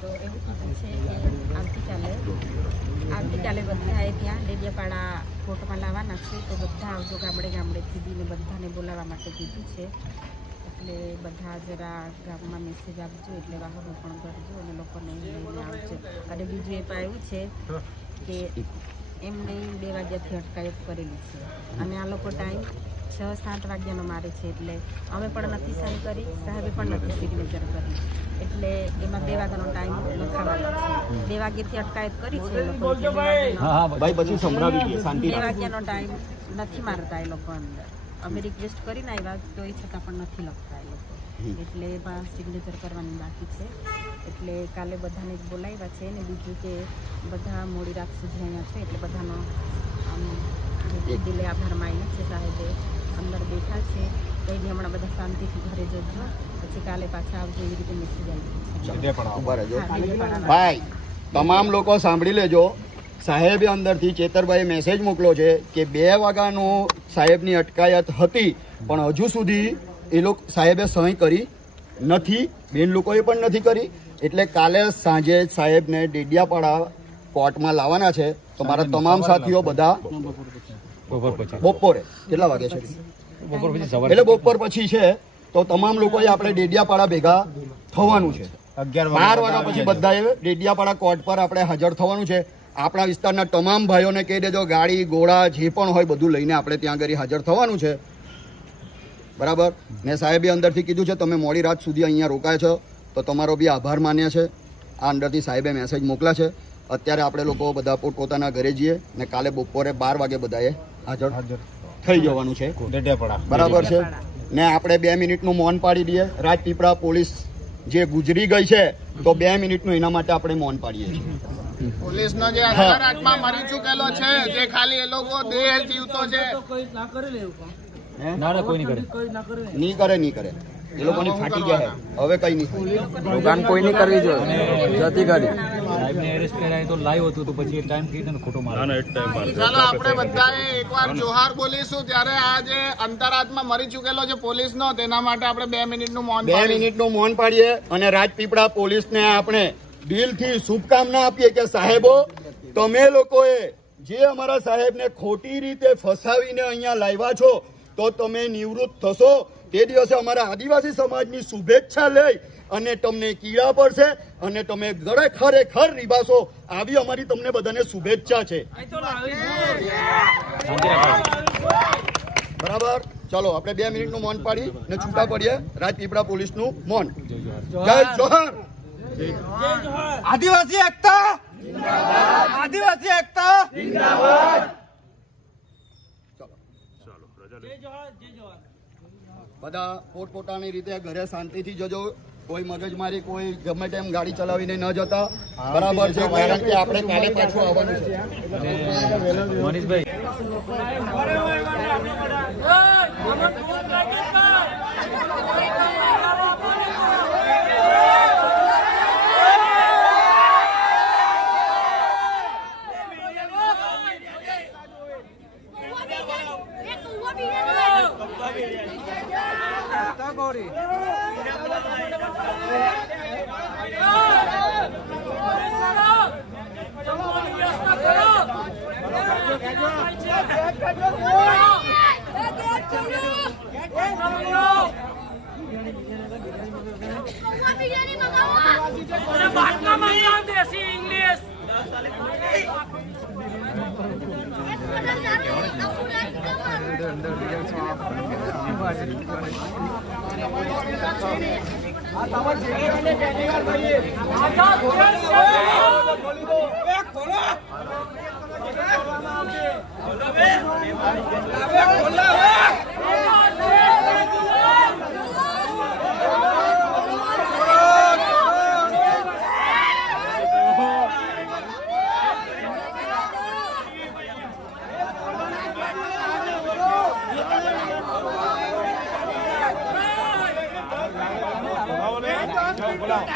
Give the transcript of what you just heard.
તો એવું કીધું છે કે આવતીકાલે બધાએ ત્યાં ડેડિયાપાડા કોર્ટમાં લાવવાના છે, તો બધા આવજો ગામડેથી દીને બધાને બોલાવવા માટે કીધું છે. એટલે બધા જરા ગામમાં મેસેજ આપજો, એટલે વાહનો પણ કરજો અને લોકોને લઈને આવજો. અને બીજું એ પણ એવું છે કે એમને 2 વાગ્યાથી અટકાયત કરેલી છે અને આ લોકો ટાઈમ 6-7 વાગ્યાનો મારે છે. એટલે અમે પણ નથી સાઈન કરી, સાહેબે પણ નથી સિગ્નેચર કરી, એટલે એમાં 2 વાગ્યાનો ટાઈમ લખાવાનો છે. 2 વાગ્યાથી અટકાયત કરી છે એ લોકો. 2 વાગ્યાનો ટાઈમ નથી મારતા એ લોકો અંદર. અમે રિક્વેસ્ટ કરીને આવ્યા તો એ છતાં પણ નથી લખતા એ લોકો, એટલે એમાં સિગ્નેચર કરવાની બાકી છે. એટલે કાલે બધાને બોલાવ્યા છે. અને બીજું કે બધા મોડી રાત સુધી અહીંયા છે, એટલે બધાનો દિલે આભાર માન્યો છે. સાહેબે અંદર બેઠા છે, કંઈ હમણાં બધા શાંતિથી ઘરે જજો, પછી કાલે પાછા આવજો, એવી રીતે મેસેજ આવી છે. ભાઈ તમામ લોકો સાંભળી લેજો, સાહેબે અંદરથી ચેતરભાઈ મેસેજ મોકલો છે કે 2 વાગ્યાનું સાહેબની અટકાયત હતી, પણ હજુ સુધી એ લોકો સાહેબે સહી કરી નથી, બેન લોકોએ પણ નથી કરી. એટલે કાલે સાંજે સાહેબને ડેડિયાપાડા કોર્ટમાં લાવવાના છે. તો મારા તમામ સાથીઓ બધા બપોરે કેટલા વાગે છે? એટલે બપોર પછી છે. તો તમામ લોકોએ આપણે ડેડિયાપાડા ભેગા થવાનું છે. 12 વાગ્યા પછી બધાએ ડેડિયાપાડા કોર્ટ પર આપણે હાજર થવાનું છે. આપણા વિસ્તારના તમામ ભાઈઓને કહી દેજો, ગાડી ઘોડા જે પણ હોય બધું લઈને આપણે ત્યાં આગળ હાજર થવાનું છે, બરાબર. ને સાહેબે અંદરથી કીધું છે તમે મોડી રાત સુધી અહીંયા રોકાય છો, તો તમારો બી આભાર માન્ય છે. આ અંદરથી સાહેબે મેસેજ મોકલા છે. અત્યારે આપણે લોકો બધા પોતપોતાના ઘરે જઈએ ને કાલે બપોરે 12 વાગે બધાએ હાજર થઈ જવાનું છે, બરાબર છે. ને આપણે 2 મિનિટનું મૌન પાડી દઈએ. રાજપીપળા પોલીસ જે ગુજરી ગઈ છે, તો 2 મિનિટનું એના માટે આપણે મૌન પાડીએ છીએ. પોલીસનો જે અંતરાત્મા મરી ચૂકેલો છે, જે ખાલી એ લોકો દેહ જીવતો છે, નહીં કરે એ લોકોની ફાટી ગયા. હવે કઈ નહીં, દુકાન કોઈ નહીં કરવી જોઈએ. જતી ગાડી સાહેબને એરેસ્ટ કરાય તો લાઈવ હતું, તો પછી ટાઈમ થઈ ને ખોટો મારે. ચાલો આપણે બધાએ એકવાર જોહાર બોલીશું. ત્યારે આ જે અંતરાત્મા મરી ચૂકેલો છે પોલીસનો, તેના માટે આપણે 2 મિનિટનું મૌન 2 મિનિટનું મૌન પાડીએ. અને રાજપીપળા પોલીસને આપણે દિલથી શુભકામના આપીએ કે સાહેબો, તમે લોકોએ જે અમારા સાહેબને ખોટી રીતે ફસાવીને અહીંયા લાવ્યા છો, તો તમે નિવૃત્ત થશો તે દિવસે અમારા આદિવાસી સમાજની શુભેચ્છા લઈ અને તમને કીડા પડશે અને તમે ખરેખર રીબાશો. આવી અમારી તમને બધાને શુભેચ્છા છે, બરાબર. ચલો આપણે 2 મિનિટનું મૌન પાડી ને છૂટા પડીએ. રાજપીપળા પોલીસનું મૌન. જય જોહાર. આદિવાસી એકતા, આદિવાસી એકતા જિંદાબાદ. બધા પોતપોતાની રીતે ઘરે શાંતિથી જજો. કોઈ મગજમારી, કોઈ ગમે તેમ ગાડી ચલાવીને ન જતા, બરાબર છે. કારણ કે આપણે કાલે પાછું આવવાનું છે. મનીષભાઈ બોલાવો.